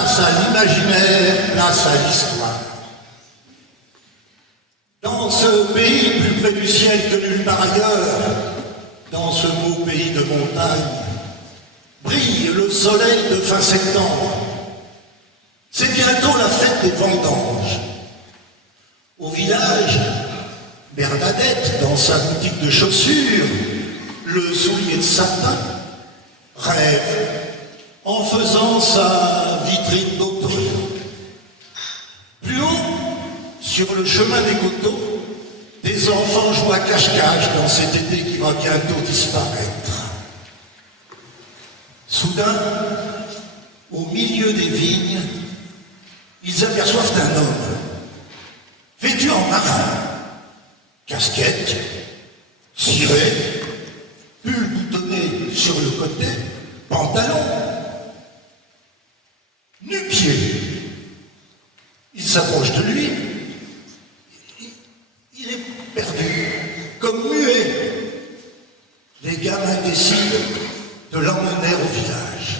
Place à l'imaginaire, place à l'histoire. Dans ce pays plus près du ciel que nulle part ailleurs, dans ce beau pays de montagne, brille le soleil de fin septembre. C'est bientôt la fête des vendanges. Au village, Bernadette, dans sa boutique de chaussures, le soulier de satin, rêve en faisant sa vitrine d'automne. Plus haut, sur le chemin des coteaux, des enfants jouent à cache-cache dans cet été qui va bientôt disparaître. Soudain, au milieu des vignes, ils aperçoivent un homme, vêtu en marin, casquette, ciré, pull boutonné sur le côté, pantalon, nu-pied. Il s'approche de lui, il est perdu, comme muet. Les gamins décident de l'emmener au village.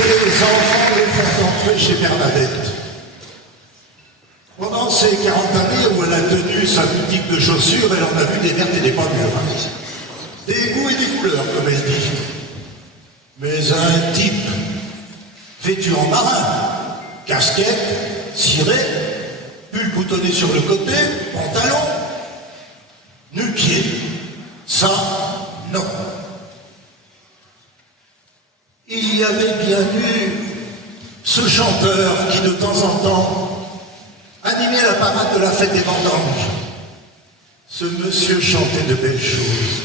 Les enfants les font entrer chez Bernadette. Pendant ces 40 années où elle a tenu sa boutique de chaussures, elle en a vu des vertes et des pas mûres. Des goûts et des couleurs, comme elle dit. Mais un type vêtu en marin, casquette, ciré, pull boutonné sur le côté, pantalon, nu-pied, ça, non. Il y avait bien eu ce chanteur qui, de temps en temps, animait la parade de la fête des vendanges. Ce monsieur chantait de belles choses.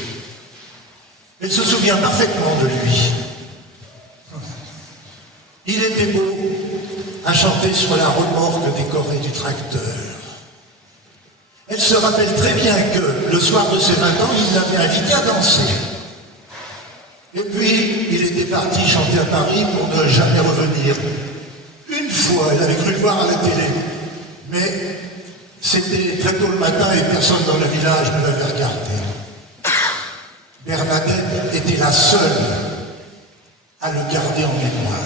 Elle se souvient parfaitement de lui. Il était beau à chanter sur la remorque décorée du tracteur. Elle se rappelle très bien que, le soir de ses 20 ans, il l'avait invité à danser. Et puis, il était parti chanter à Paris pour ne jamais revenir. Une fois, elle avait cru le voir à la télé. Mais c'était très tôt le matin et personne dans le village ne l'avait regardé. Bernadette était la seule à le garder en mémoire.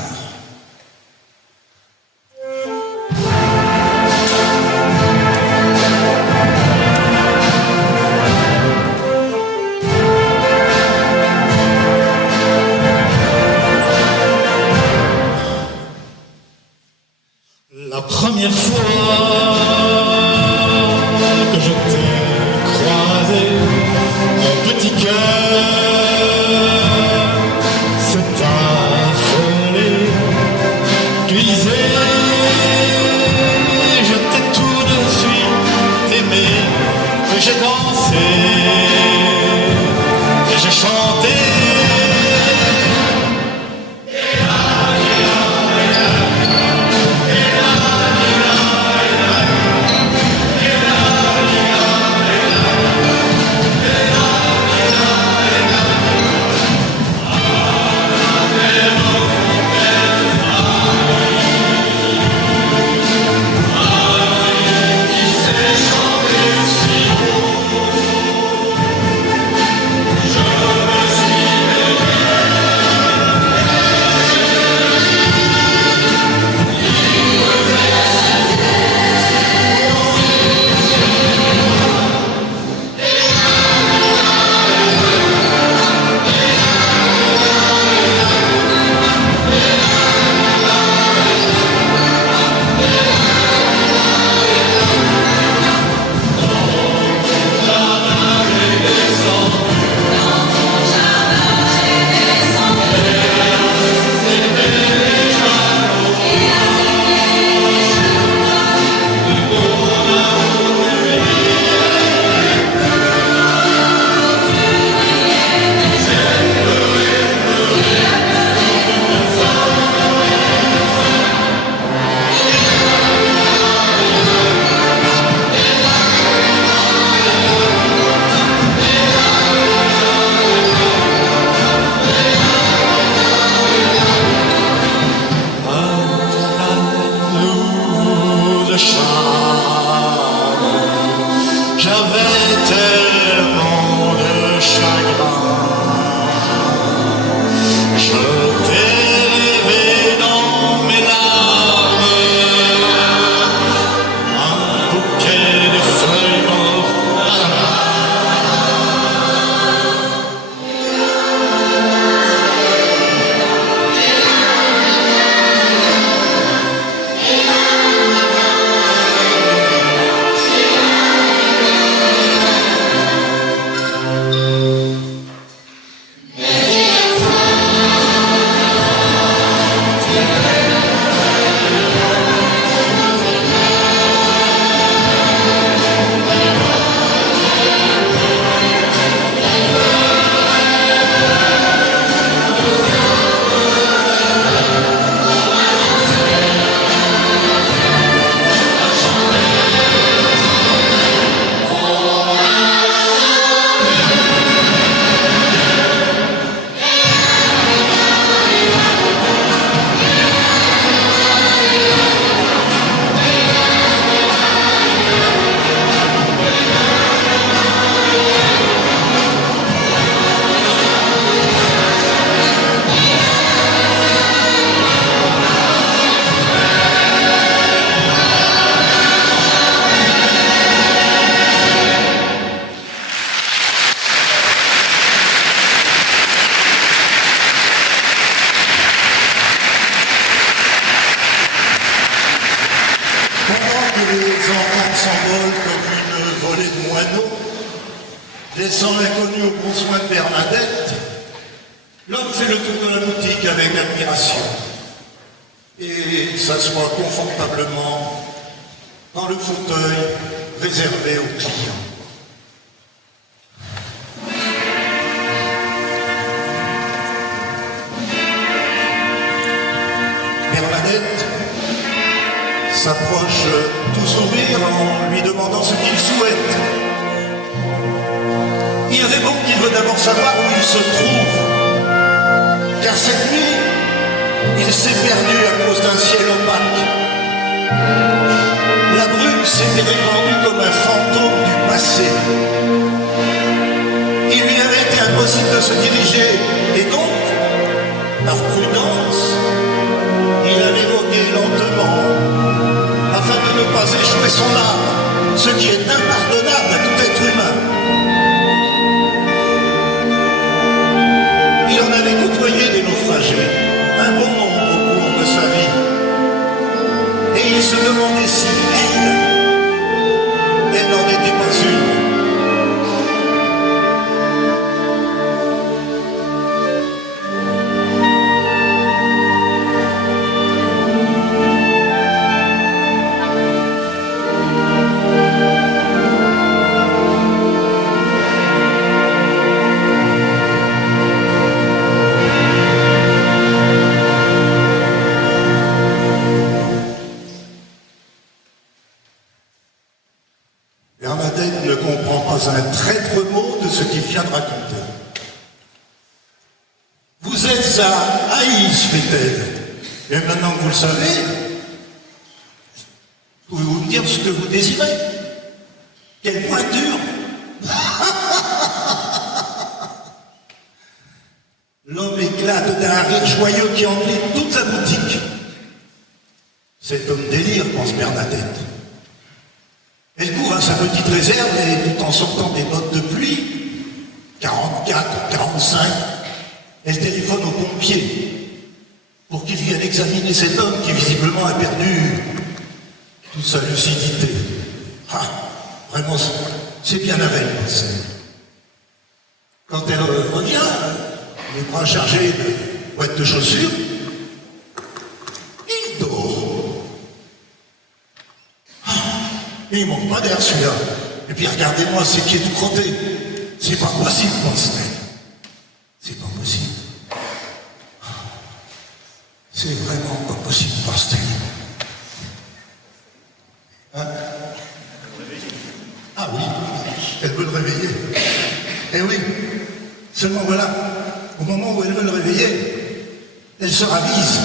La première fois que je t'ai croisé, mon petit cœur s'est affolé. Tu disais, je t'ai tout de suite aimé, et j'ai dansé, et j'ai chanté. que les enfants s'envolent comme une volée de moineaux, laissant l'inconnu au bon soin de Bernadette, l'homme fait le tour de la boutique avec admiration et s'assoit confortablement dans le fauteuil réservé aux clients. Bernadette s'approche tout sourire en lui demandant ce qu'il souhaite. Il répond qu'il veut d'abord savoir où il se trouve, car cette nuit, il s'est perdu à cause d'un ciel opaque. La brume s'était répandue comme un fantôme du passé. Il lui avait été impossible de se diriger, et donc, par prudence, il avait vogué lentement, afin de ne pas échouer son âme, ce qui est impardonnable à tout être humain. Il en avait côtoyé des naufragés, un bon nombre au cours de sa vie. Et il se demandait si elle n'en était pas une. Bernadette ne comprend pas un traître mot de ce qu'il vient de raconter. Vous êtes à Haïs, fait-elle. Et maintenant que vous le savez, pouvez-vous me dire ce que vous désirez? Quelle pointure? L'homme éclate d'un rire joyeux qui emplit toute la boutique. Cet homme délire, pense Bernadette. Elle court à sa petite réserve et tout en sortant des bottes de pluie, 44, 45, elle téléphone aux pompiers pour qu'ils viennent examiner cet homme qui visiblement a perdu toute sa lucidité. Ah, vraiment, c'est bien avec elle. Quand elle revient, les bras chargés de boîtes de chaussures, il dort. Et il manque pas d'air celui-là. Et puis regardez-moi, ses pieds tout crottés. C'est pas possible, pense-t-elle. C'est pas possible. C'est vraiment pas possible, pense-t-elle. Hein? Ah oui, elle veut le réveiller. Eh oui, seulement voilà, au moment où elle veut le réveiller, elle se ravise,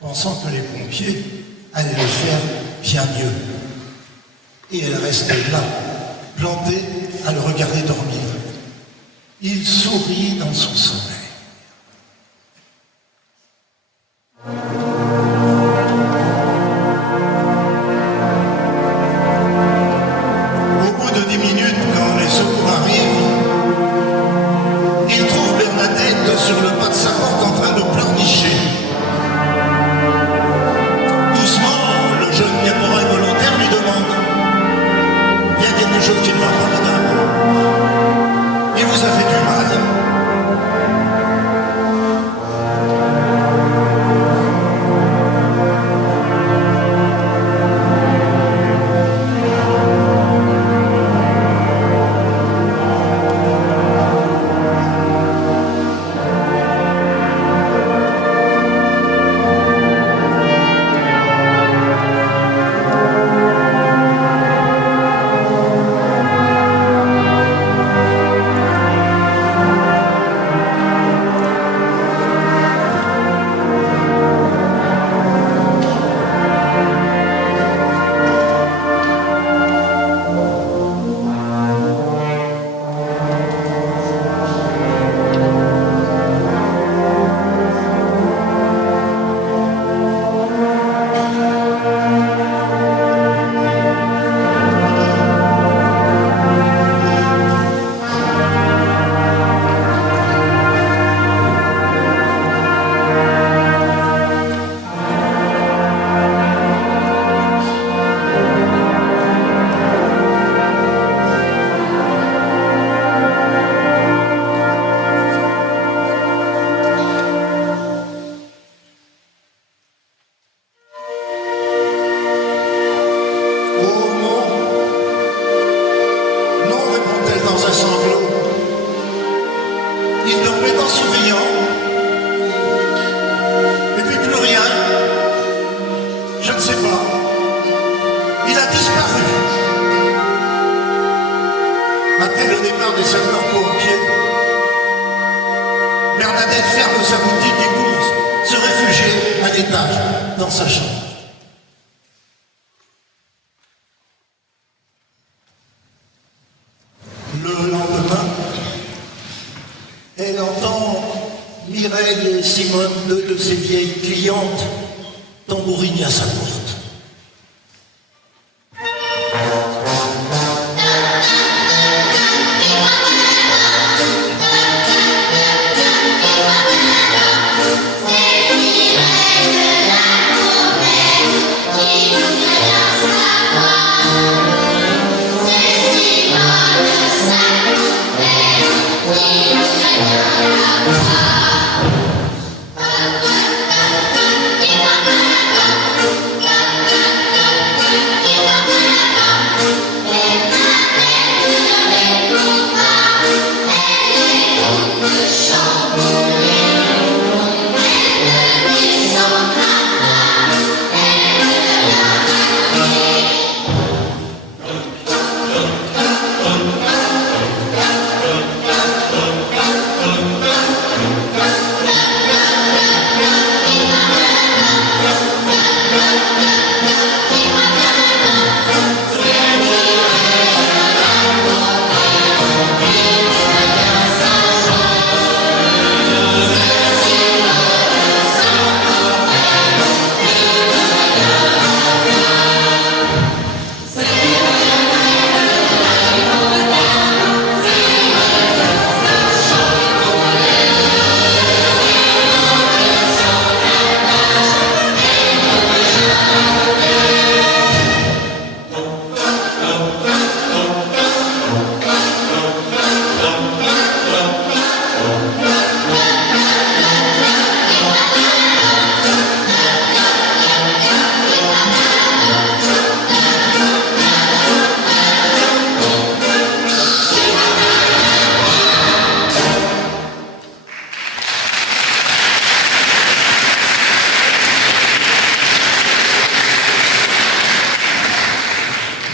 pensant que les pompiers allaient le faire bien mieux. Et elle reste là, plantée à le regarder dormir. Il sourit dans son sommeil. Au bout de 10 minutes, quand les secours arrivent, il trouve Bernadette sur le pas de sa porte en train de pleurnicher. Doucement, le jeune caporal volontaire lui demande: il y a quelque chose qui ne va pas, madame? Il vous a fait du mal? Je ne sais pas. Il a disparu. Après le départ des sapeurs-pompiers, Bernadette ferme sa boutique et court se réfugier à l'étage dans sa chambre. Le lendemain, elle entend Mireille et Simone, deux de ses vieilles clientes, tambouriner à sa porte.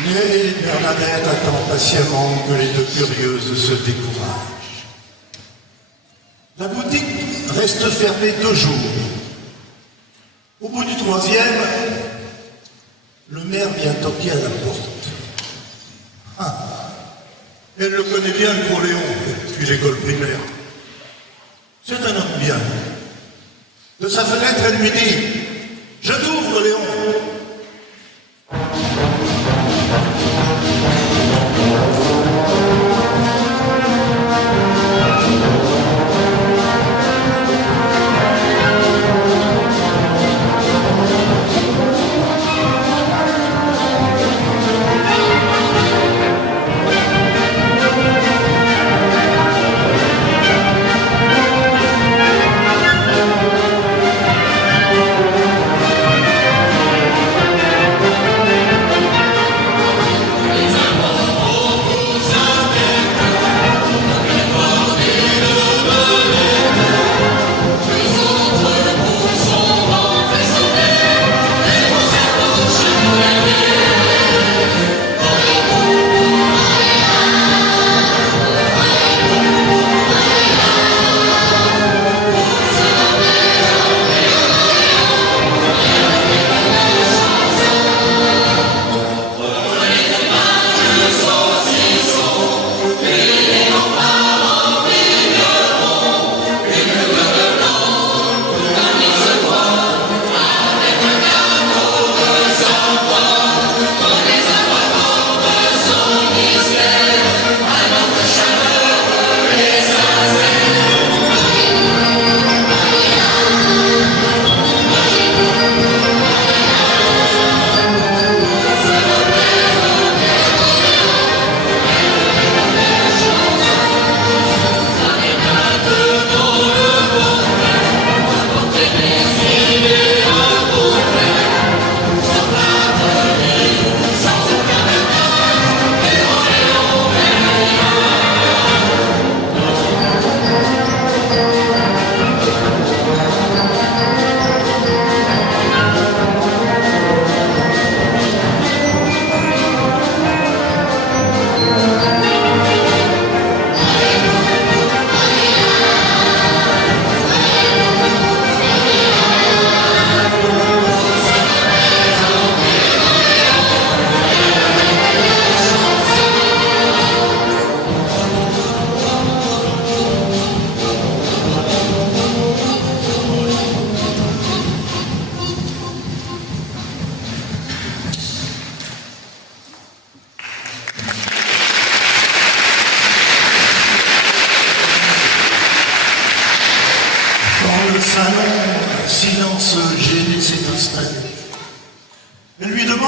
Mais Bernadette attend patiemment que les deux curieuses se découragent. La boutique reste fermée 2 jours. Au bout du 3e, le maire vient toquer à la porte. Ah, elle le connaît bien, le gros Léon, depuis l'école primaire. C'est un homme bien. De sa fenêtre, elle lui dit « Je t'ouvre, Léon !»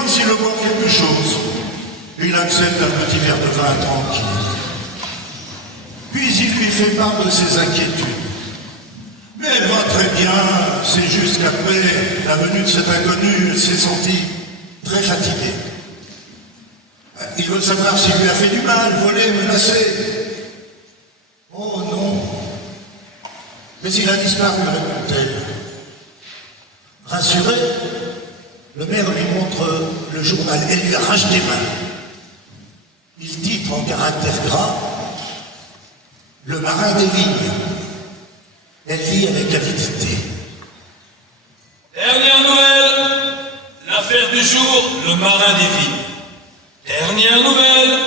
s'il le boit quelque chose. Il accepte un petit verre de vin tranquille. Puis il lui fait part de ses inquiétudes. Mais elle va très bien, c'est juste qu'après la venue de cet inconnu, elle s'est sentie très fatiguée. Il veut savoir s'il lui a fait du mal, volé, menacé. Oh non. Mais il a disparu, répond-elle. Rassuré, le maire lui montre le journal et lui arrache des mains. Il titre en caractère gras « Le marin des vignes ». Elle lit avec avidité. Dernière nouvelle, l'affaire du jour, le marin des vignes. Dernière nouvelle.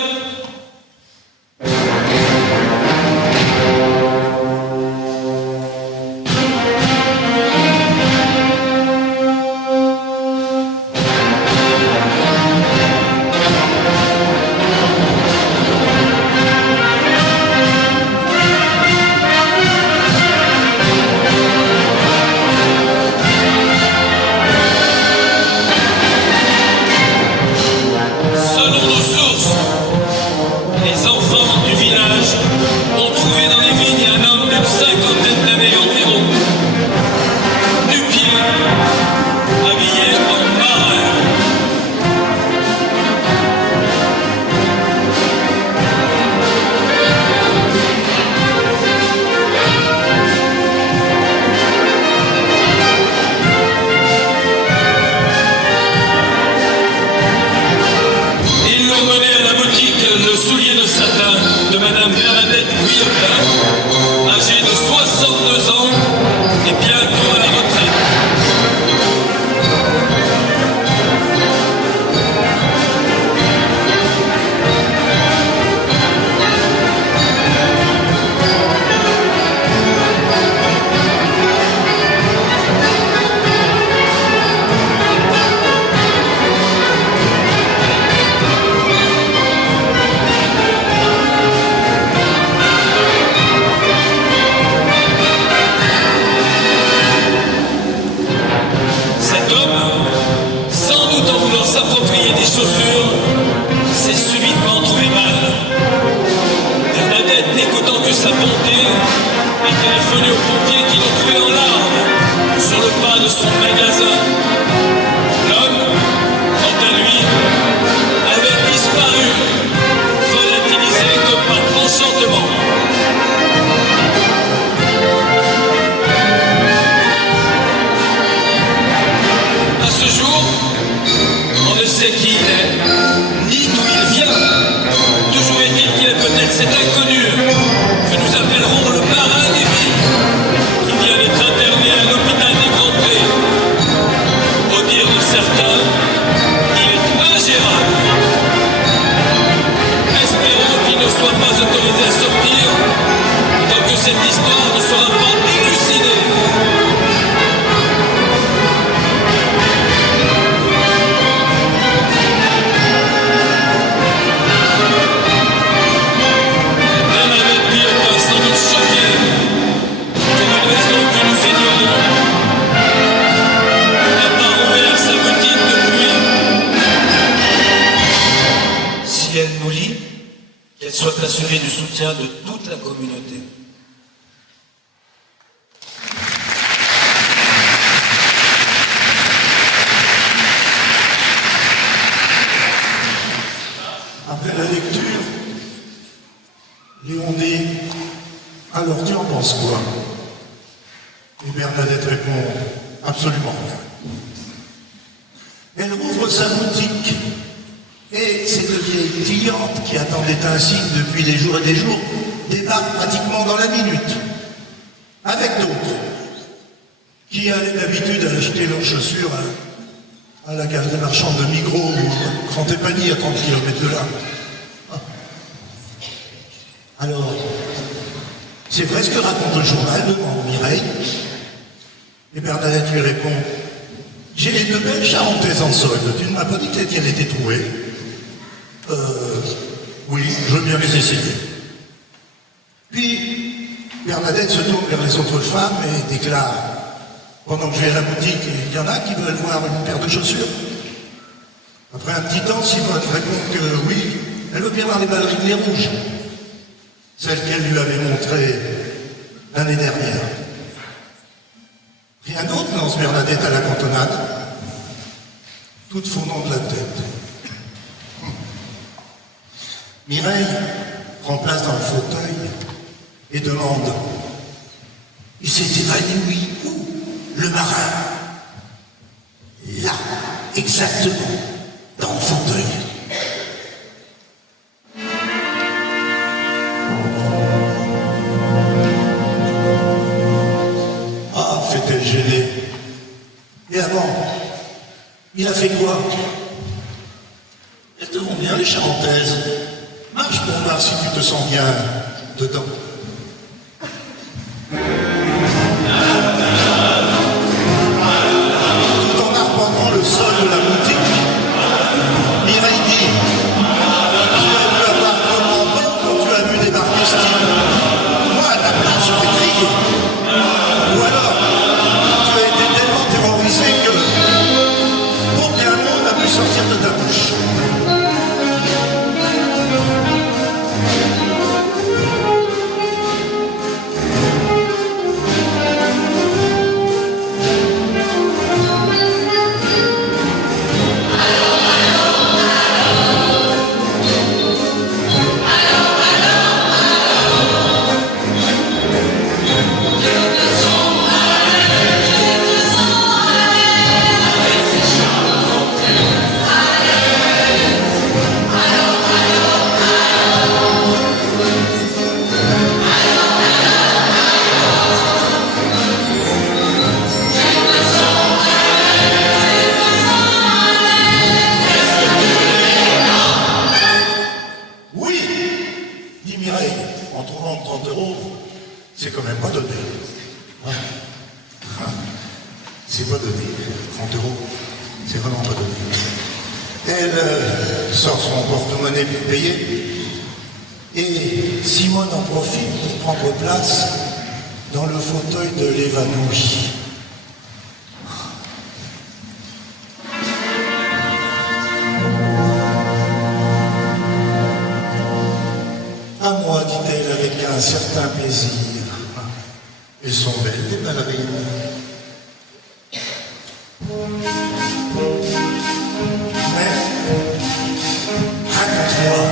De toute la communauté. Après la lecture, Léon dit « Alors tu en penses quoi ?» Et Bernadette répond « Absolument rien ». Elle rouvre sa boutique et cette vieille cliente qui attendait un signe depuis des jours et des jours débarque pratiquement dans la minute, avec d'autres qui avaient l'habitude d'acheter leurs chaussures à la galerie marchande de Migros ou Grand Épanie à 30 km de là. Alors, c'est vrai ce que raconte le journal devant Mireille. Et Bernadette lui répond « J'ai de belles charentaises en solde, tu ne m'as pas dit qu'elles étaient trouvées ?» Oui, je veux bien les essayer. Puis, Bernadette se tourne vers les autres femmes et déclare « Pendant que je vais à la boutique, il y en a qui veulent voir une paire de chaussures. » Après un petit temps, Simone répond que oui, elle veut bien voir les ballerines les rouges. Celles qu'elle lui avait montrées l'année dernière. Rien d'autre lance Bernadette à la cantonade, toute fondant de la tête. Mireille prend place dans le fauteuil et demande: il s'est évanoui où, le marin? Là, exactement, dans le fauteuil. Ah, fait-elle gênée. Et avant, il a fait quoi? Elles te vont bien, les Charentaises. Marche pour voir si tu te sens bien dedans. Tout en arpentant le sol de la boutique, Mireille dit: tu as dû avoir comment peur quand tu as vu débarquer Steve. Moi, à ta place, j'aurais crié. Ou alors, tu as été tellement terrorisé que aucun mot n'a pu sortir de ta bouche. En trouvant 30 €, c'est quand même pas donné. Ouais. C'est pas donné. 30 €, c'est vraiment pas donné. Elle sort son porte-monnaie pour payer et Simone en profite pour prendre place dans le fauteuil de l'évanouie. À moi, dit-elle avec un certain plaisir. Elles sont belles, les ballerines. Mais, raconte-moi,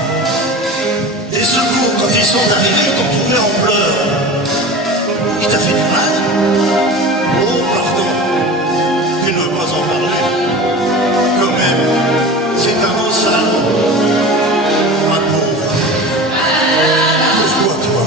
des secours, quand ils sont arrivés, ils t'ont trouvé en pleurs. Il t'a fait du mal? Oh, pardon, tu ne veux pas en parler. Quand même, c'est un beau salon, ma pauvre. Pourquoi toi?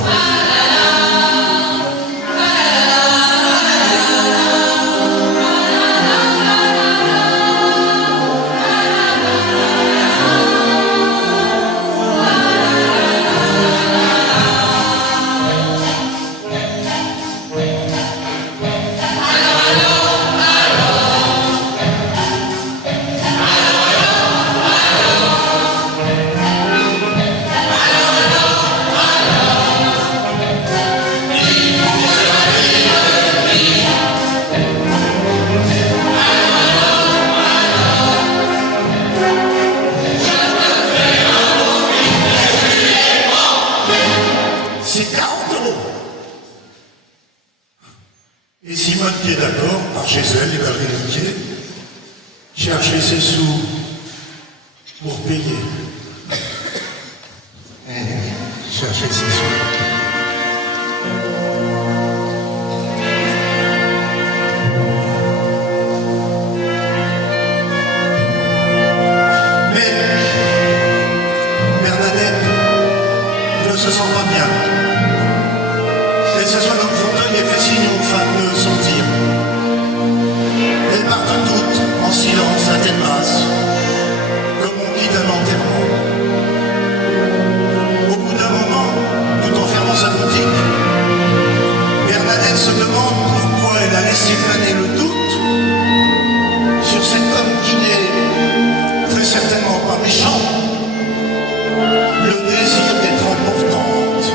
C'est 40 €. Et Simone, qui est d'accord, part chez elle, les ballerines, chercher ses sous pour payer. Chercher ses sous. Mais Bernadette ne se sent pas bien. Elle s'assoit dans le fauteuil et fait signe aux femmes de sortir. Elles partent toutes en silence, à tête basse, comme on quitte un enterrement. Au bout d'un moment, tout en fermant sa boutique, Bernadette se demande pourquoi elle a laissé planer le doute sur cet homme qui n'est très certainement pas méchant, le désir d'être importante.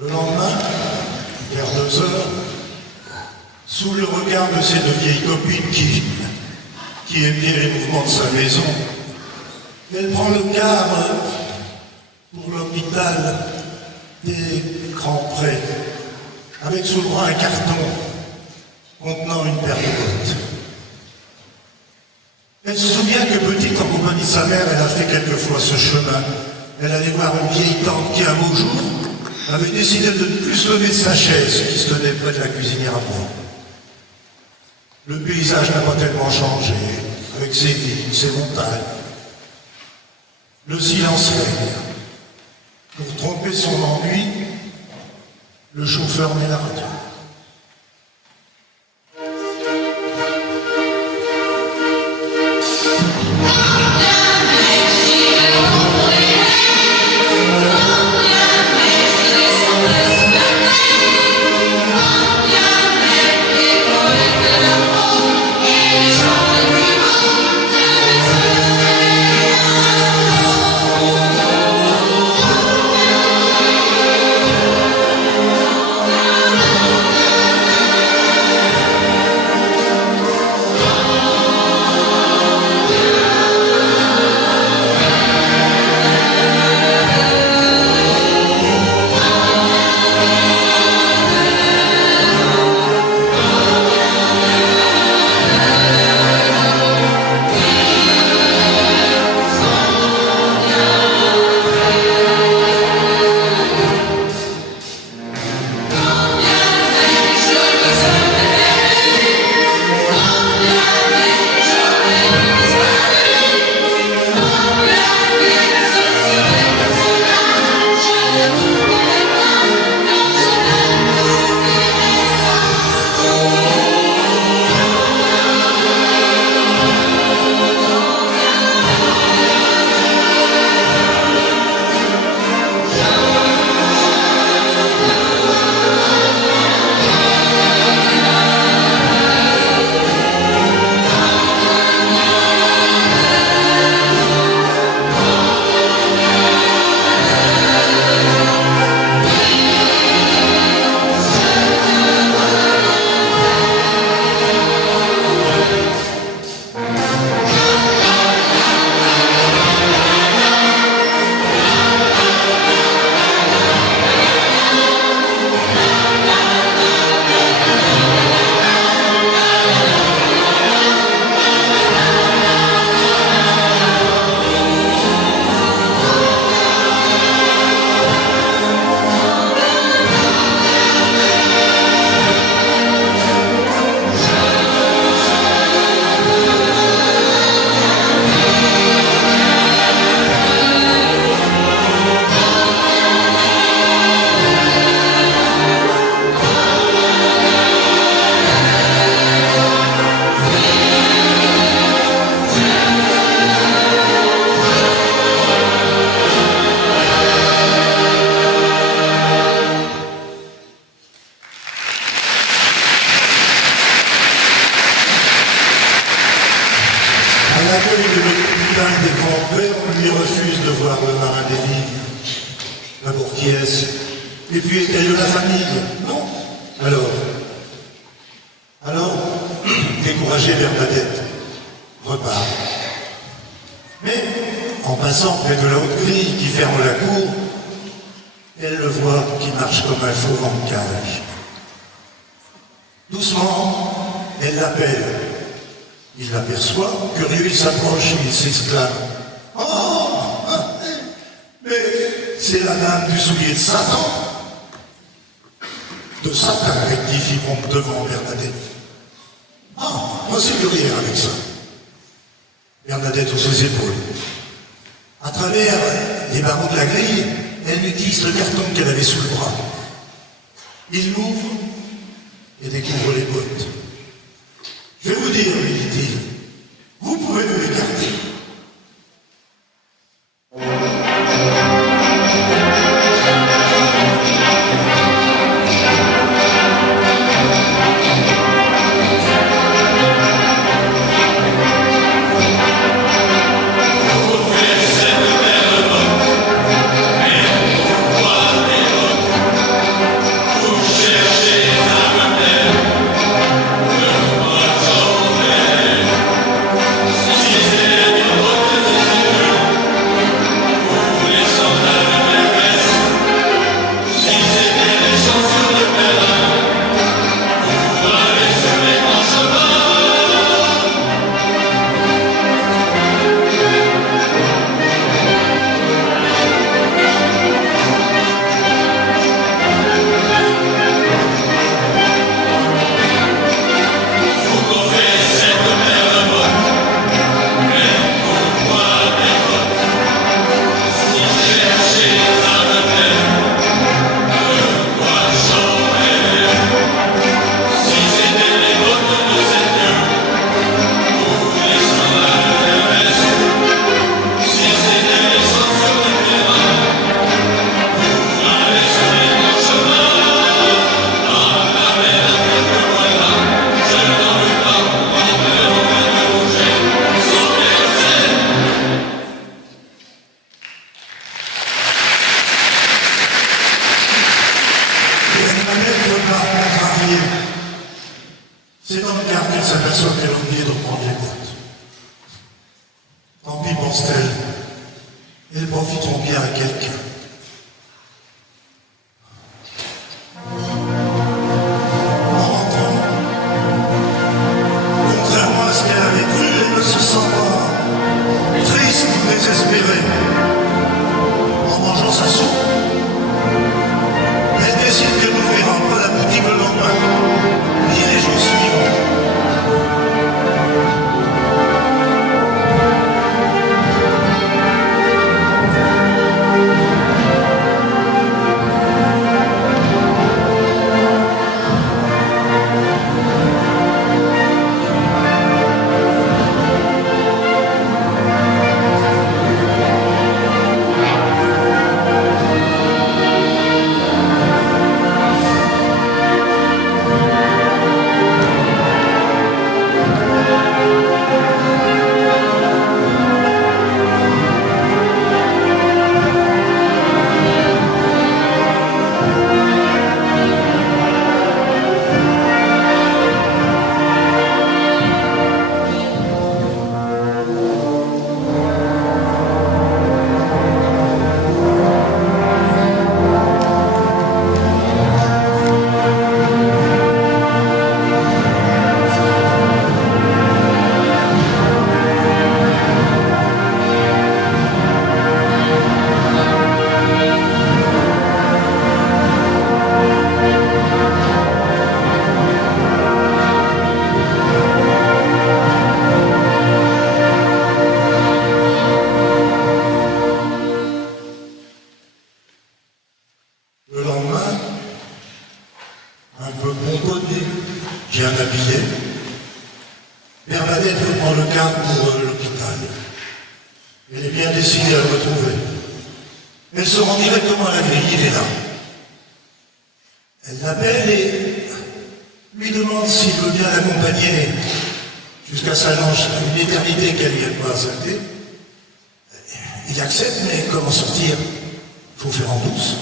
Le lendemain, vers 2 heures, sous le regard de ses 2 vieilles copines qui épiaient les mouvements de sa maison, elle prend le car pour l'hôpital des Grands Prés, avec sous le bras un carton contenant une paire de bottes. Elle se souvient que petite, en compagnie de sa mère, elle a fait quelquefois ce chemin. Elle allait voir une vieille tante qui, un beau jour, avait décidé de ne plus se lever de sa chaise qui se tenait près de la cuisinière à bois. Le paysage n'a pas tellement changé, avec ses vignes, ses montagnes. Le silence règne. Pour tromper son ennui, le chauffeur met la radio. Des Grands Prés, on lui refuse de voir le marin des vignes. D'abord, qui est-ce? Et puis, est-elle de la famille? Non. Alors, découragée, Bernadette repart. Mais, en passant près de la haute grille qui ferme la cour, elle le voit qui marche comme un fauve en cage. Doucement, elle l'appelle. Il l'aperçoit, curieux, il s'approche, il s'exclame. Oh, mais c'est la dame du soulier de Satan. De Satan, rectifie promptement Bernadette. Ah, voici du rire avec ça. Bernadette hausse ses épaules. À travers les barreaux de la grille, elle lui glisse le carton qu'elle avait sous le bras. Il l'ouvre et découvre les bottes. Je vais vous dire, lui dit-il, vous pouvez vous les garder. s'aperçoit qu'elle a oublié de reprendre les bottes. Tant pis, pense-t-elle. Elles profiteront bien à quelqu'un. En rentrant, contrairement à ce qu'elle avait cru, elle ne se sent pas triste ou désespérée. En mangeant sa soupe, elle décide qu'elle n'ouvrira pas la boutique le lendemain, ni les jours suivants. Le lendemain, un peu pomponné, bien habillé, Bernadette reprend le car pour l'hôpital. Elle est bien décidée à le retrouver. Elle se rend directement à la grille, il est là. Elle l'appelle et lui demande s'il veut bien l'accompagner jusqu'à sa loge, une éternité qu'elle lui a pas acceptée. Il accepte, mais comment sortir? Il faut faire en douce.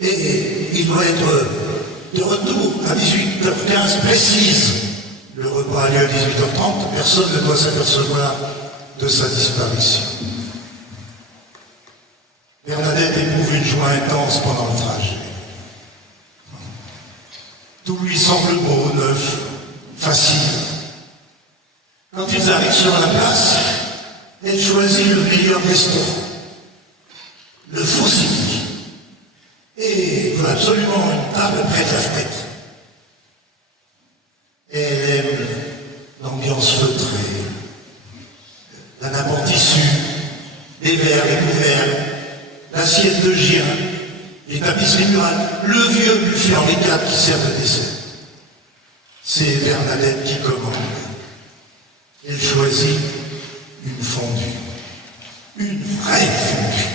Et il doit être de retour à 18h15 précise. Le repas a lieu à 18h30, personne ne doit s'apercevoir de sa disparition. Bernadette éprouve une joie intense pendant le trajet. Tout lui semble beau, neuf, facile. Quand ils arrivent sur la place, elle choisit le meilleur restaurant, le Fossile, et veut absolument une table près de la fenêtre. Elle aime l'ambiance feutrée, la nappe en tissu, les verres, les couverts, l'assiette de gire, les tapisseries murales, le vieux buffet en éclate qui sert de dessert. C'est Bernadette qui commande. Elle choisit une fondue, une vraie fondue.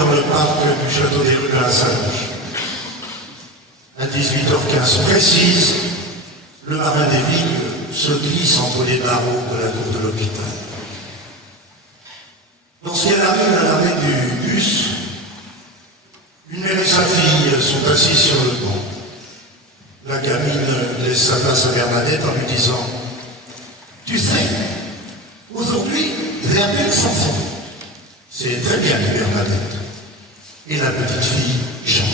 dans le parc du château des rues de la Salle. À 18h15 précise, le marin des vignes se glisse entre les barreaux de la cour de l'hôpital. Lorsqu'elle arrive à l'arrêt du bus, une mère et sa fille sont assises sur le banc. La gamine laisse sa place à Bernadette en lui disant « Tu sais, aujourd'hui, j'ai appelé le chanson. » C'est très bien, dit Bernadette. Et la petite fille chante.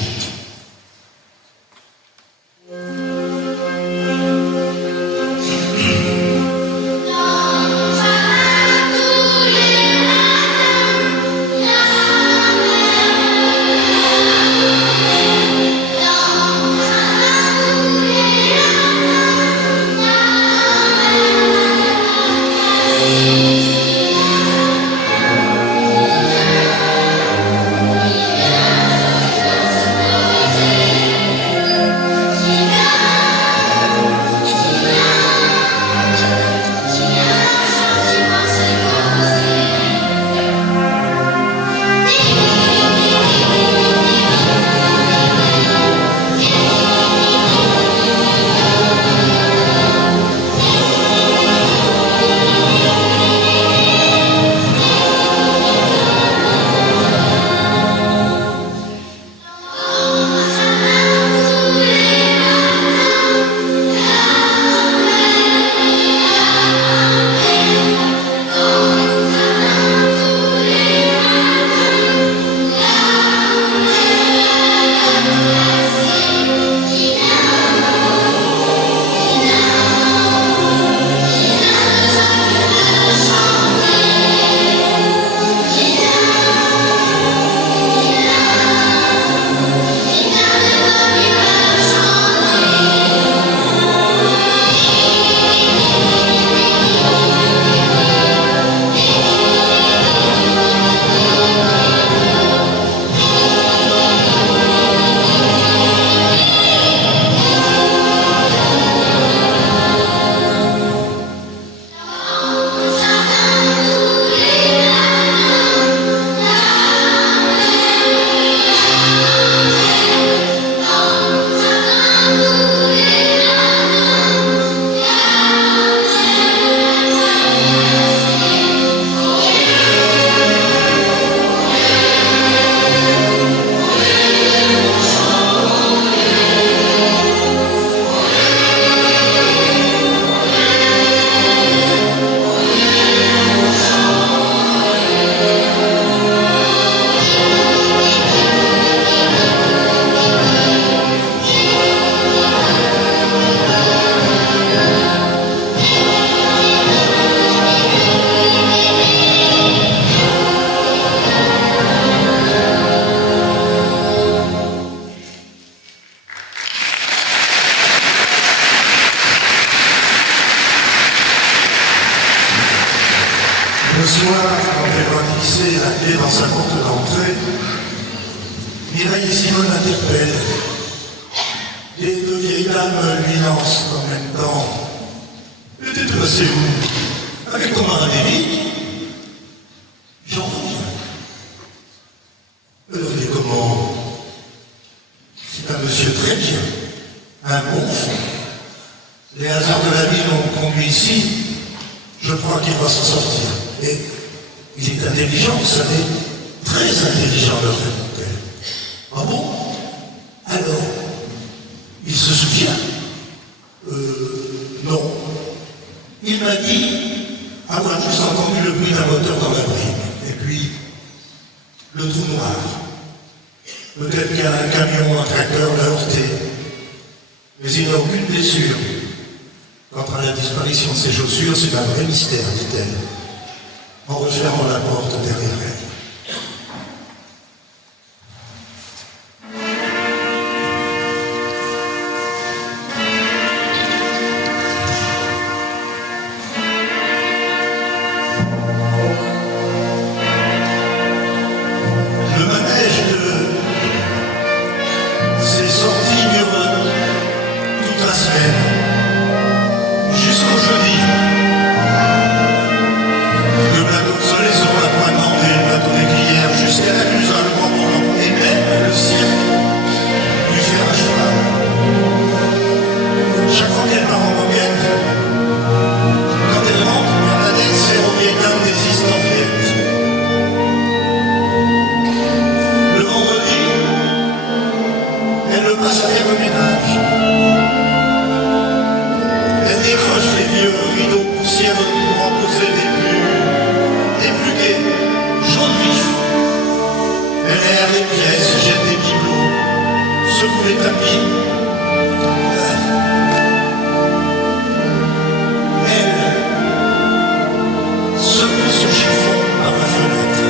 Le soir, quand elle va glisser la clé dans sa porte d'entrée, Mireille et Simone l'interpellent. Les deux vieilles dames lui lancent en même temps. « Mais t'es passé où? Avec ton marin des vignes ?» J'en reviens. Alors il est comment? C'est un monsieur très bien, un bon fond. Les hasards de la vie l'ont conduit ici. Je crois qu'il va s'en sortir. Et il est intelligent, vous savez, très intelligent, leur répondait. Ah bon? Alors, il se souvient? Non. Il m'a dit avoir juste entendu le bruit d'un moteur dans la brime. Et puis, le trou noir. Peut-être qu'un camion, un tracteur l'a heurté. Mais il n'a aucune blessure. Quant à la disparition de ses chaussures, c'est un vrai mystère, dit-elle, en refermant la porte derrière elle. Le manège s'est sorti durant toute la semaine. Jusqu'au jeudi, le plateau de Solaison n'a pas demandé les pièces, jette des bibelots, secoue les tapis. Elle secoue son chiffon par la fenêtre.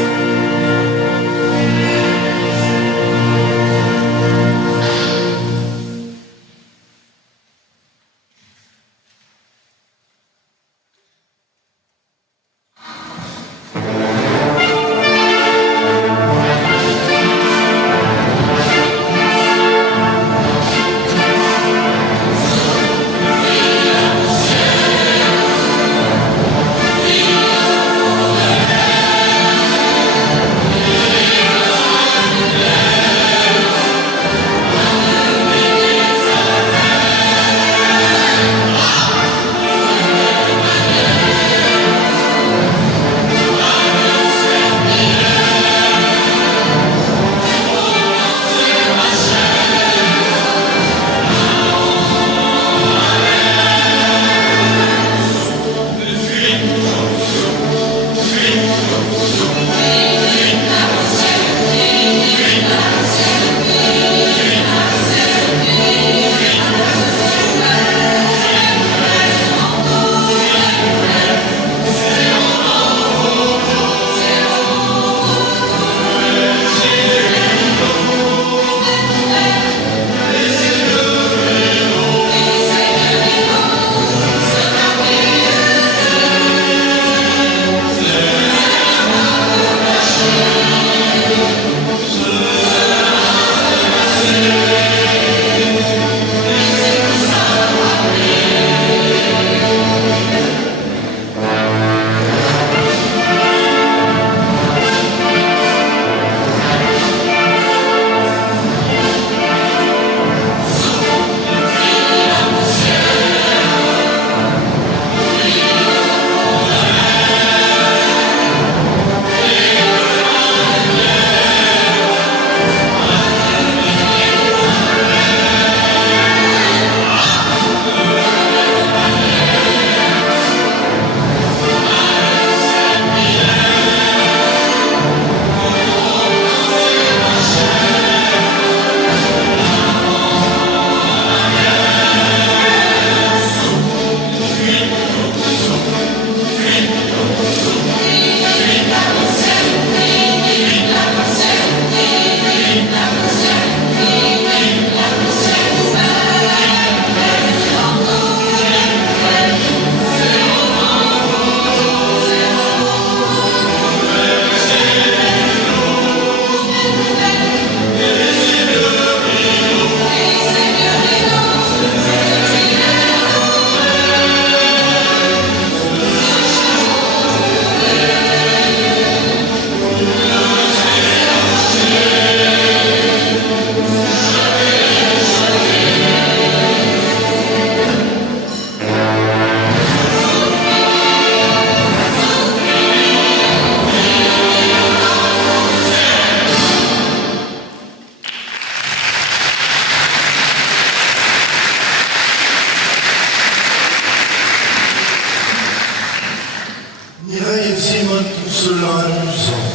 Mireille et Simone trouvent cela amusant.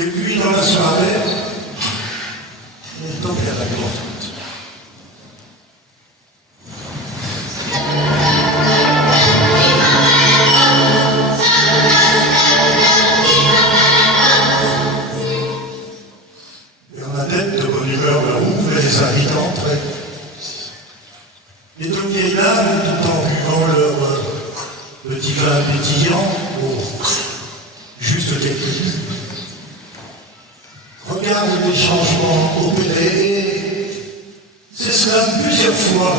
Et puis, dans la soirée, on tombe à la porte. Bernadette, de bonne humeur, leur ouvre et les invite à entrer. Les deux vieilles dames, tout en buvant leur petit vin pétillant pour juste quelques minutes, regardent les changements opérés et s'exclament plusieurs fois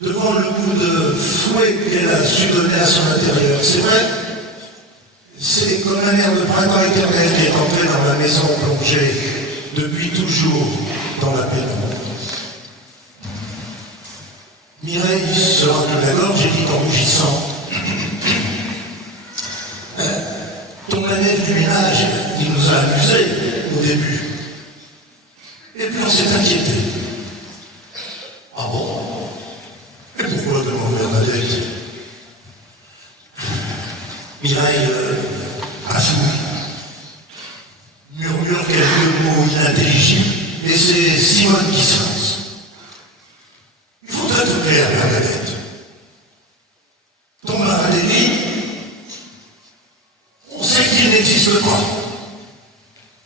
devant le coup de fouet qu'elle a su donner à son intérieur. C'est vrai, c'est comme un air de printemps éternel qui est entré dans la maison plongée depuis toujours dans la pénombre. Mireille se remplit la gorge et dit en rougissant « Ton manège du ménage, il nous a amusés au début. Et puis on s'est inquiété. » « Ah bon? Et pourquoi demande Bernadette? » Mireille avoue. murmure quelques mots inintelligibles et c'est Simone qui se lance. Il faudrait tout clair, Bernadette. Ton marin des vies, on sait qu'il n'existe pas.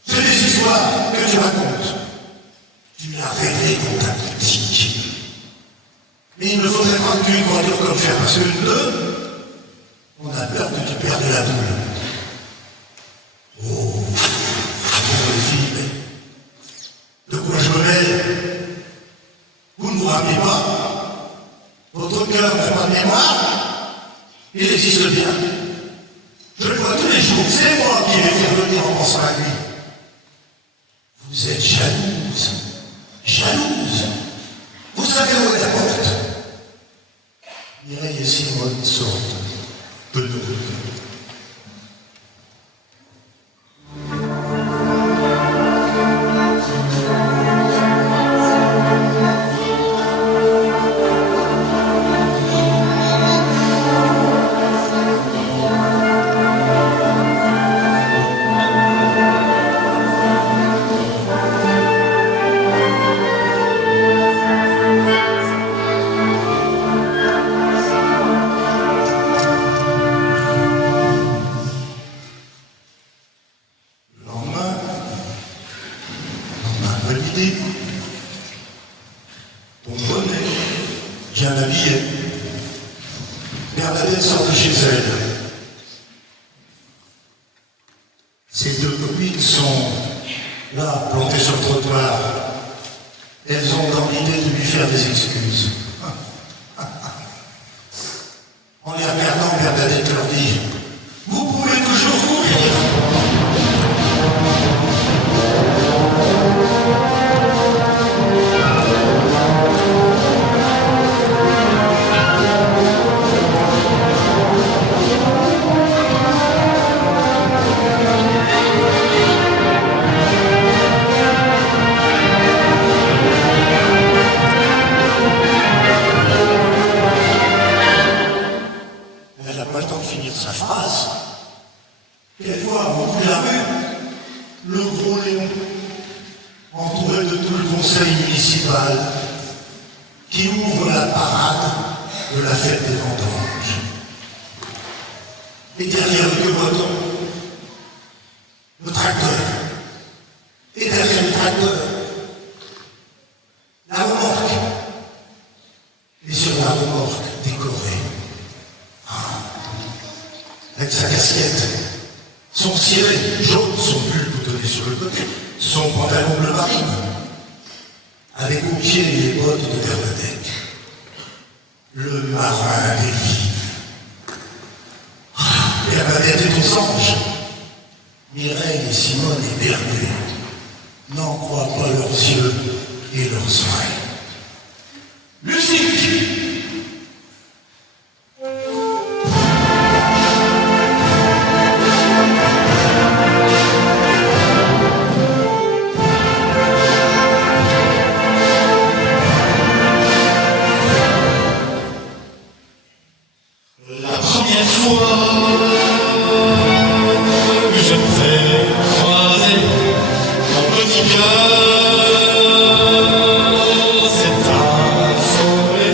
C'est des histoires que tu racontes. Tu l'as rêvé dans ta boutique. Mais il ne faudrait pas que tu y crois dur comme fer, parce que deux, on a peur que tu perdes la boule. Oh, pauvre fille, mais de quoi je me mêle? Vous ne vous rappelez pas? Votre cœur n'a pas de mémoire? Il existe bien. Je le vois tous les jours, c'est moi qui vais faire venir en pensant à lui. Vous êtes jalouse. Jalouse. Vous savez où est la porte? Mireille et Simone sortent de nous. Ton bonnet, bien habillé. Bernadette sort de chez elle. Ses deux copines sont là, plantées sur le trottoir. Elles ont dans l'idée de lui faire des excuses. En les regardant, Bernadette leur dit: vous pouvez toujours courir. Elle n'a pas le temps de finir sa phrase. Elle voit au bout de la rue le gros Léon, entouré de tout le conseil municipal, qui ouvre la parade de la fête des vendanges. Et derrière le vieux breton, le tracteur. Et derrière le tracteur, la remorque. Et sur la remorque décorée, avec sa casquette, son ciré jaune, son pull boutonné sur le côté, son pantalon bleu marine, avec au pied les bottes de Bernadette. Le marin des vies. Bernadette est aux anges. Mireille et Simone éperdues n'en croient pas leurs yeux et leurs oreilles. Musique! La première fois que je t'ai croisé, mon petit cœur s'est affolé.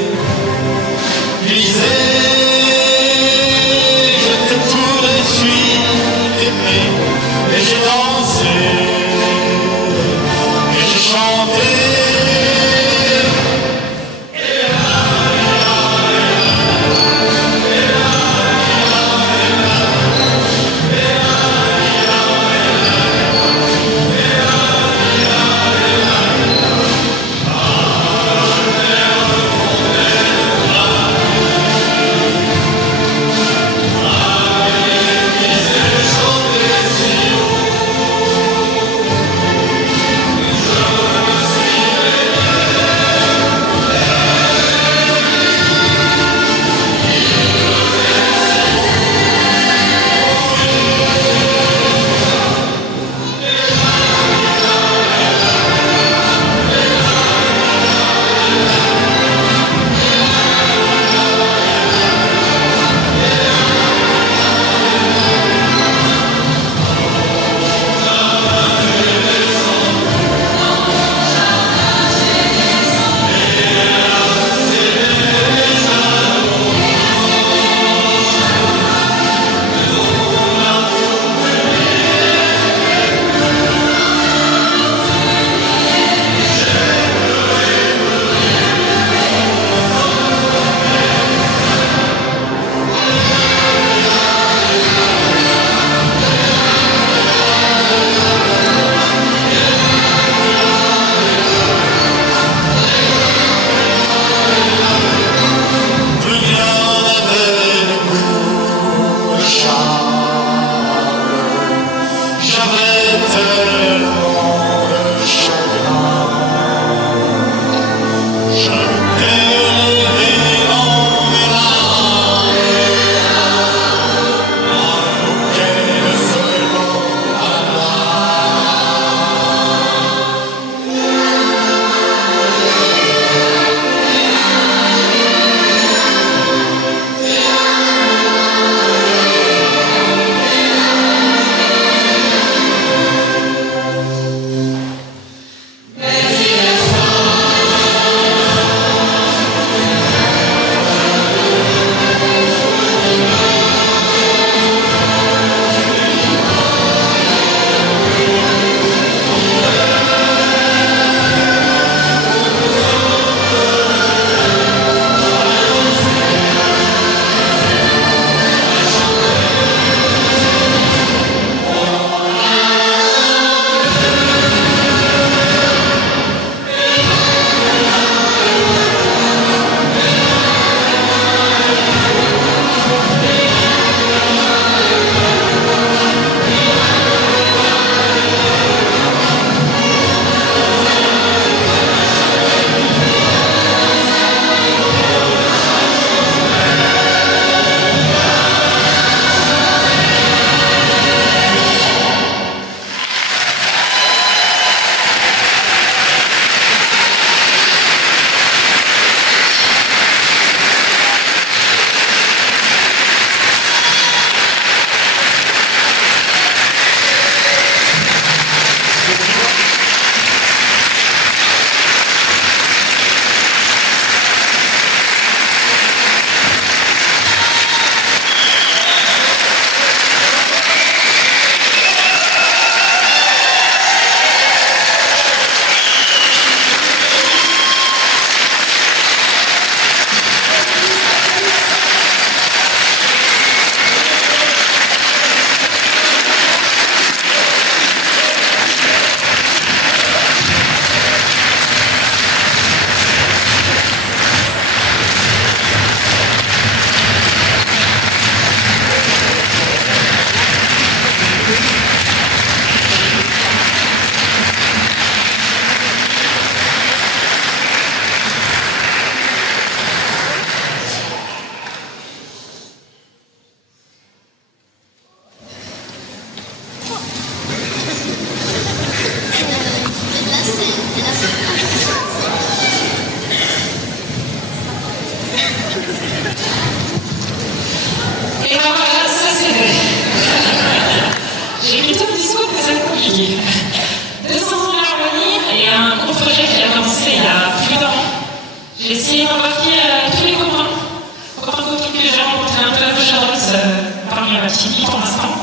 ma petite vie pour l'instant.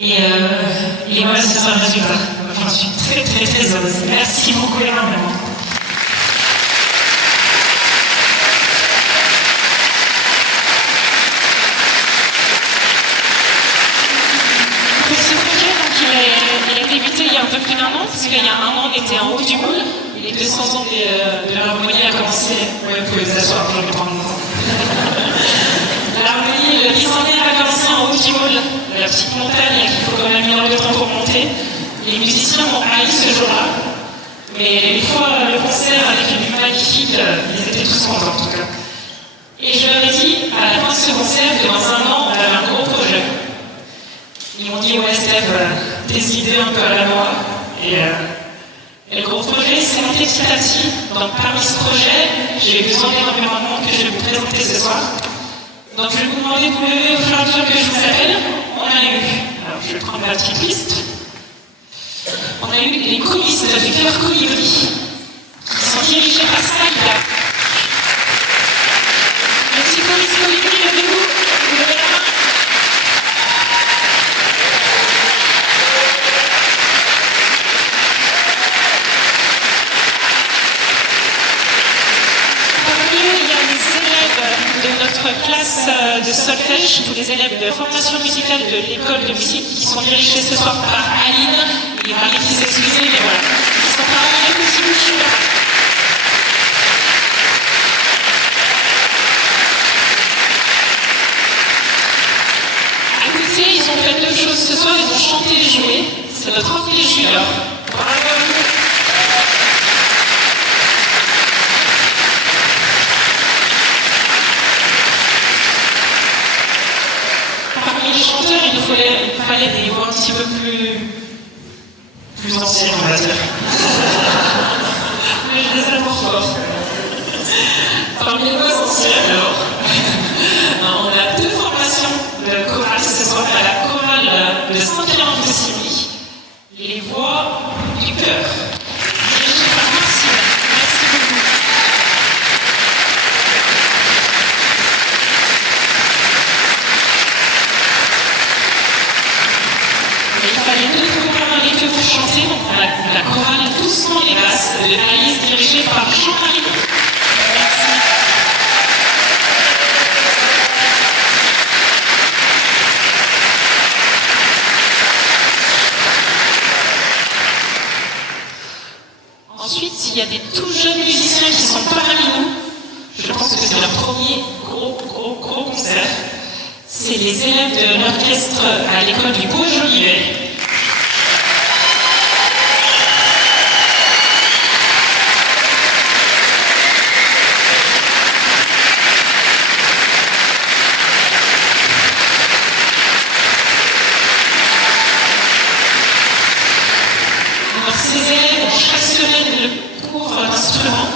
Et voilà, c'est ça le résultat. Enfin, je suis très très très heureuse. Merci beaucoup énormément. Pour ce projet, donc, il a débuté il y a un peu plus d'un an, parce qu'il y a un an, on était en haut du moule. Les 200 ans de l'harmonie a commencé. Ouais, vous pouvez vous asseoir, je vais prendre le temps. L'harmonie, le bicentenaire a commencé en haut du moule, la petite montagne qu'il faut quand même 1 heure de temps pour monter. Les musiciens m'ont haï ce jour-là, mais une fois le concert avec une vue magnifique, ils étaient tous contents en tout cas. Et je leur ai dit à la fin de ce concert que dans un an, on avait un gros projet. Ils m'ont dit, ouais Steph, des idées un peu à la moi. Et le gros projet s'est monté petit à petit. Donc parmi ce projet, j'ai besoin d'énormément de monde que je vais vous présenter ce soir. Donc je vais vous demander de vous lever au fur et à mesure que je vous appelle. On a eu, alors je vais prendre ma petite liste. On a eu les choristes du Chœur Colibri, qui sont dirigés par Saïda. Le petit choriste Colibri, levez-vous, vous levez la main. Parmi eux, il y a les élèves de notre classe de solfège, tous les élèves de formation musicale de l'école de musique, qui sont dirigés ce soir par Aline. Il va aller s'excuser, mais voilà. Ils sont parmi les petits bouchons là-bas. À côté, ils ont fait 2 choses ce soir. Ils ont chanté et joué. C'est notre Anglais Junior. Bravo à vous. Parmi les chanteurs, il fallait des voix un petit peu plus anciennes, on va dire. Mais je les aime fort. Parmi les voix anciennes, alors, on a 2 formations de chorale ce soir. On a la chorale de Saint-Pierre-en-Faucigny, les voix du cœur. Dirigée par Marcel. Merci beaucoup. Il fallait 2 chorales avec eux pour chanter. Donc on a la chorale Doucement les basses de Alice, dirigée par Jean-Marie. Merci. Ensuite, il y a des tout jeunes musiciens qui sont parmi nous. Je pense que c'est leur premier gros concert. C'est les élèves de l'orchestre à l'école du Beau-Jolivet. Alors, ces élèves ont chaque semaine le cours d'instrument,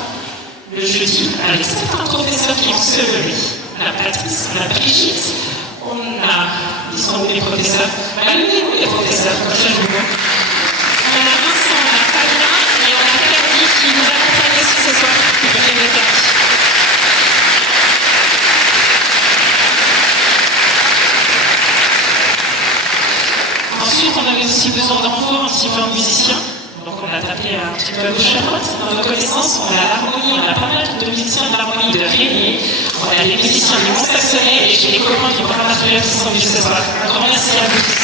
le jeudi, avec certains professeurs qui ont celui. On a Patrice, on a Brigitte. Ils sont où les professeurs? Levez-vous les professeurs, comme ça je vous vois. On a Vincent, on a Fabien et on a Perdi qui nous accompagne aussi ce soir. Ensuite, on avait aussi besoin d'enfants, un petit peu en musiciens. Donc on a tapé un petit peu à gauche à droite. Dans nos connaissances, on a l'harmonie, on a pas mal de musiciens de l'harmonie de Régnier. On a les musiciens du Mont-Saxonais et j'ai les copains du Bras Naturel qui sont venus ce soir. Un grand merci à vous tous.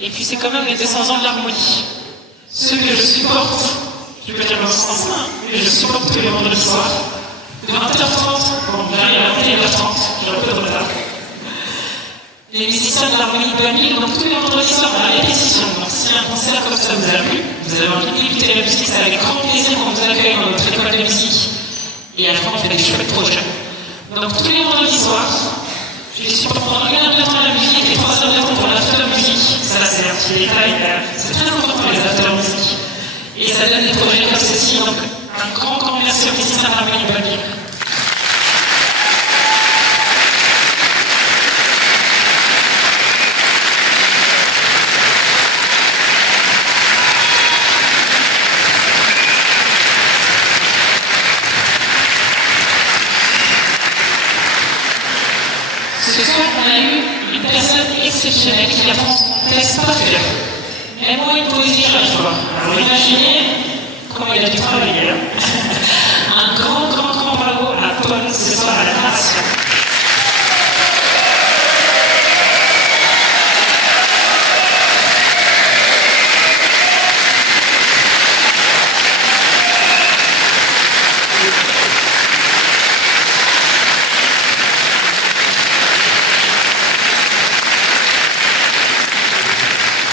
Et puis c'est quand même les 200 ans de l'harmonie. Ceux que je supporte, je peux dire dans ce sens-là, mais je supporte tous les vendredis soirs. De 20h30, bon, j'arrive à 21h30, j'ai un peu de retard. Les musiciens de l'harmonie de Bonneville, donc tous les vendredis soirs à la répétition. Donc si un concert comme ça vous a plu, vous avez envie d'écouter la musique, c'est avec grand plaisir qu'on vous accueille dans notre école de musique. Et à la fin, on fait des chouettes projets. Donc tous les vendredis soirs, je les supporte pendant 1 heure de temps la musique et 3 heures de temps pour l'after musique. Ça, c'est un petit détail, c'est très important pour les after musique. Et ça donne des projets comme ceci. Donc un grand merci aux musiciens de l'harmonie de Bonneville. c'est pas faire. Même moi, une poésie, j'arrive pas. Alors imaginez comment il a dû travailler. Un grand bravo à Paul ce soir à la narration.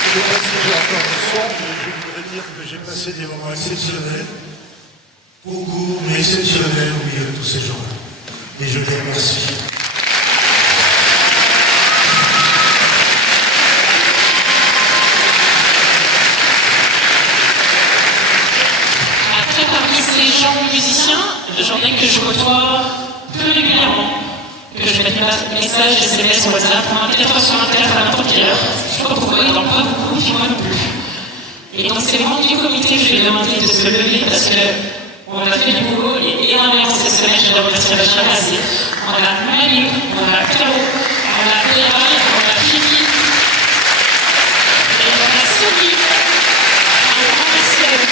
Je voudrais dire que j'ai passé des moments exceptionnels, beaucoup, mais exceptionnels au milieu de tous ces gens-là. Et je les remercie. Après, parmi ces gens musiciens, j'en ai que je côtoie peu régulièrement. Que je mette des messages, SMS, WhatsApp, 24 heures sur 24 à n'importe quelle heure. Je sais pas pourquoi, ils dorment pas beaucoup, puis moi non plus. Et donc c'est les membres du comité que je vais demander de se lever parce qu'on a fait du boulot et énormément cette semaine, je dois remercier Bachar assez. On a Manu, on a Caro, on a Béral, on a Fini, et on a Sophie. Un grand merci à eux.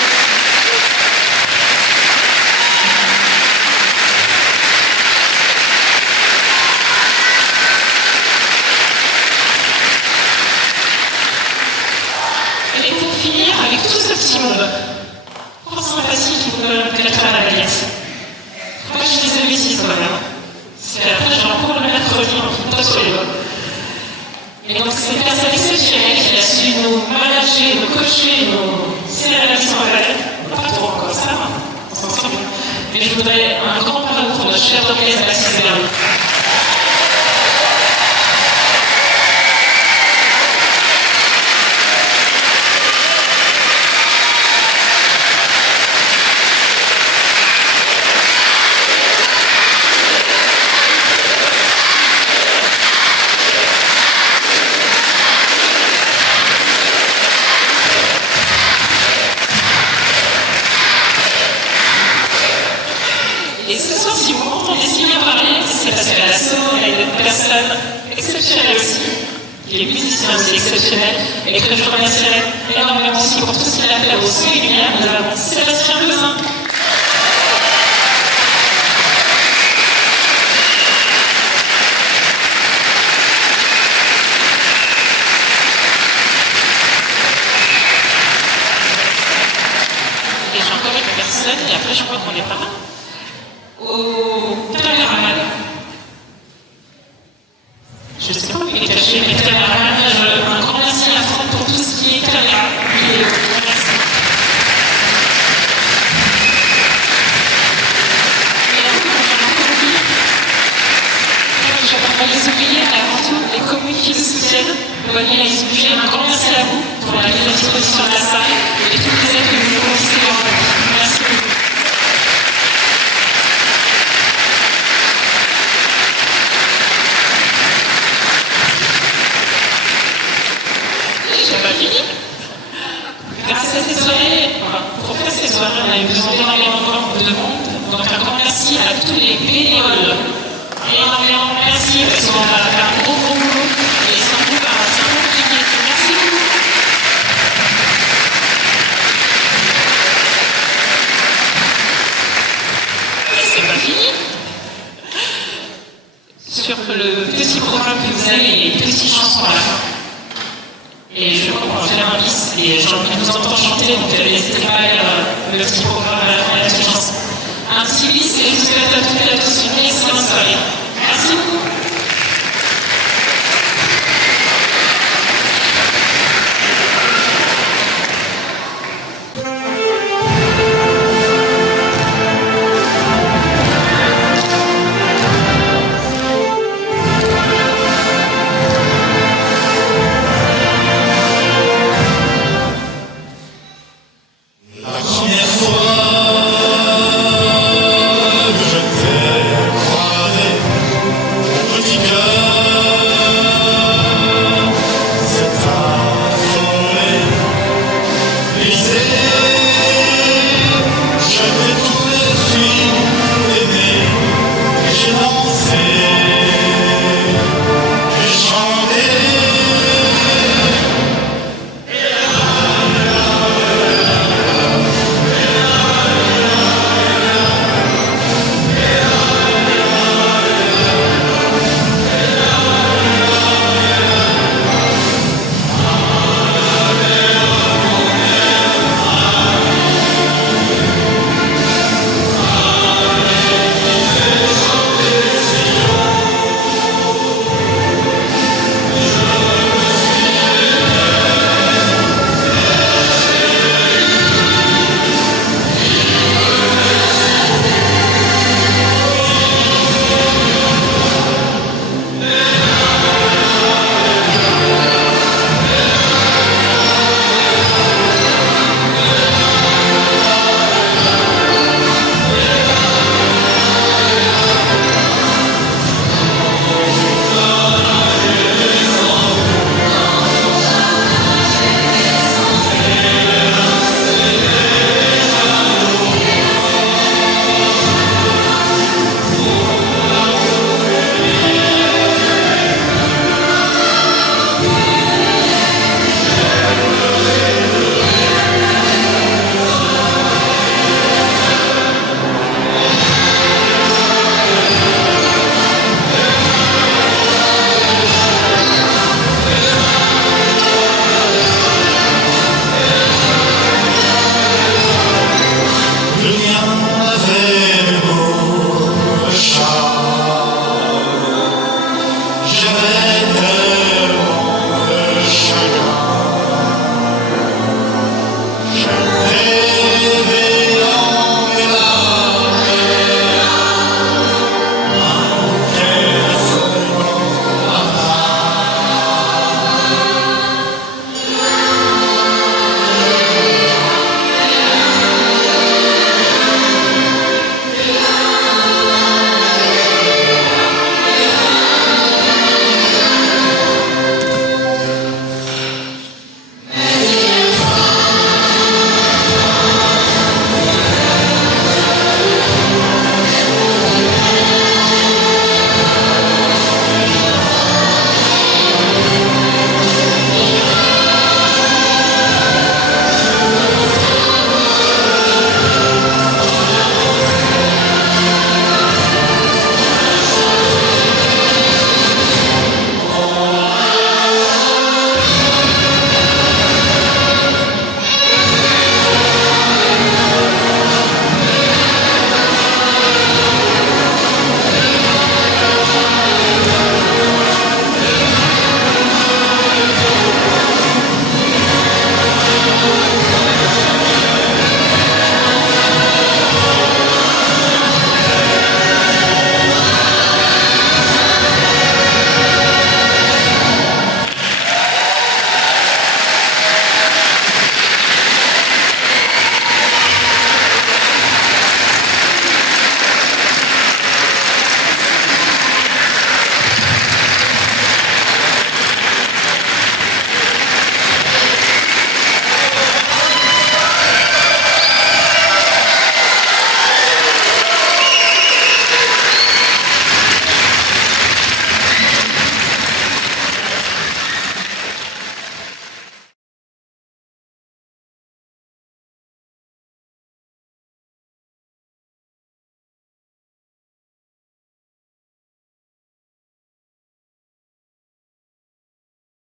Et pour finir, avec tout ce petit monde, fort sympathique qui vous donne peut-être à la baguette. Moi, je suis désolée ici, quand même. Parce qu'après, j'ai encore le mercredi, on ne pas sur les doigts. Mais donc, c'est une personne exceptionnelle qui a su nous manager, nous coacher, nous serrer la vis en valeur. Pas trop encore, ça va, on s'en sort bien. Mais je voudrais un grand bravo pour notre chef d'orchestre, Baptiste Berlin. Et ce soir, si vous m'entendez si bien parler, c'est parce qu'à l'assaut, il y a une personne exceptionnelle aussi, qui est musicien aussi exceptionnel, et que je remercierai énormément aussi pour tout ce qu'il a fait au son et lumière. Nous avons Sébastien Bezin. Et j'ai encore une personne, et après je crois qu'on est pas mal. Au caméraman. Je ne sais pas où il est caché, mais caméraman, un grand merci à Franck pour tout ce qui est caméra. Merci. Et à vous, j'en ai encore oublié. Je ne vais pas les oublier, mais avant tout, les communes qui nous soutiennent, Bonnie et Isbouger, un grand merci à vous pour la mise à disposition de la salle et toutes les aides que vous nous fournissez en vie. Merci beaucoup. J'ai pas fini. Grâce à cette soirée, pour faire cette soirée, on a eu besoin d'énormément de monde. Donc un grand merci à tous les bénévoles. Énormément merci parce qu'on va faire un gros boulot. Et sans vous, c'est un peu compliqué. Merci beaucoup. Et c'est pas fini. Sur le petit programme que vous avez, les petites chansons à la fin. Et je crois qu'on va faire un bis et j'ai envie de vous entendre chanter, donc n'hésitez pas à lire le petit programme à la fin de la petite chanson. Un petit bis et je vous souhaite à toutes et à tous une excellente soirée. Merci beaucoup.